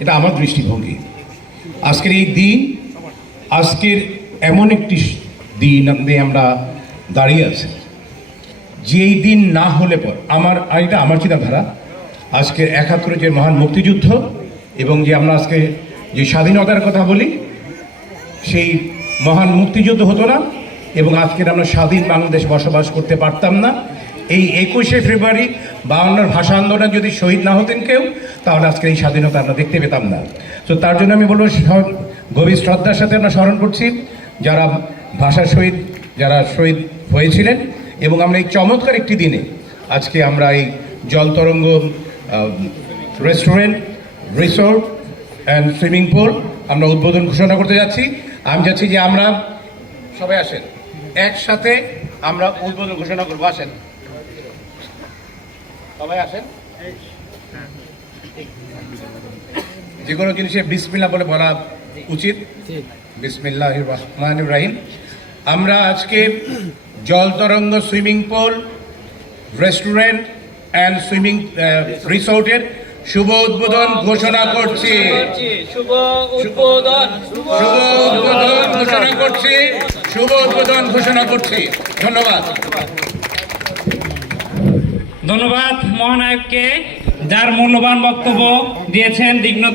এটা আমার দৃষ্টিভঙ্গি। আজকের এই দিন, আজকের এমন একটি দিন আপনি, আমরা দাঁড়িয়ে আছি। যে এই দিন না হলে পর, আমার এটা আমার চিন্তাধারা আজকে একাত্তরের যে মহান মুক্তিযুদ্ধ এবং যে আমরা আজকে যে স্বাধীনতার কথা বলি, সেই মহান মুক্তিযুদ্ধ হতো না এবং আজকের আমরা স্বাধীন বাংলাদেশ বসবাস করতে পারতাম না। এই একুশে ফেব্রুয়ারি বাংলার ভাষা আন্দোলনে যদি শহীদ না হতেন কেউ, তাহলে আজকে এই স্বাধীনতা আমরা দেখতে পেতাম না। তো তার জন্য আমি বলব গভীর শ্রদ্ধার সাথে আমরা স্মরণ করছি যারা ভাষা শহীদ, যারা শহীদ হয়েছিলেন এবং আমরা এই চমৎকার একটি দিনে আজকে আমরা এই Jalatarang restaurant resort and swimming pool আমরা উদ্বোধন ঘোষণা করতে যাচ্ছি। আমি যাচ্ছি যে আমরা সবাই আসেন। একসাথে আমরা উদ্বোধন ঘোষণা করব। আসেন। সবাই আসেন। যে কোনো জিনিসে বিসমিল্লা বলে বলা উচিত। বিসমিল্লাহ রহমান রাহিম। আমরা আজকে জল Jalatarang swimming pool restaurant and swimming রিসোর্টের শুভ উদ্বোধন ঘোষণা করছি। শুভ উদ্বোধন। শুভ উদ্বোধন ঘোষণা করছি। শুভ উদ্বোধন ঘোষণা করছি। ধন্যবাদ। ধন্যবাদ মহানায়ককে যার মূল্যবান বক্তব্য দিয়েছেন দিগ্নত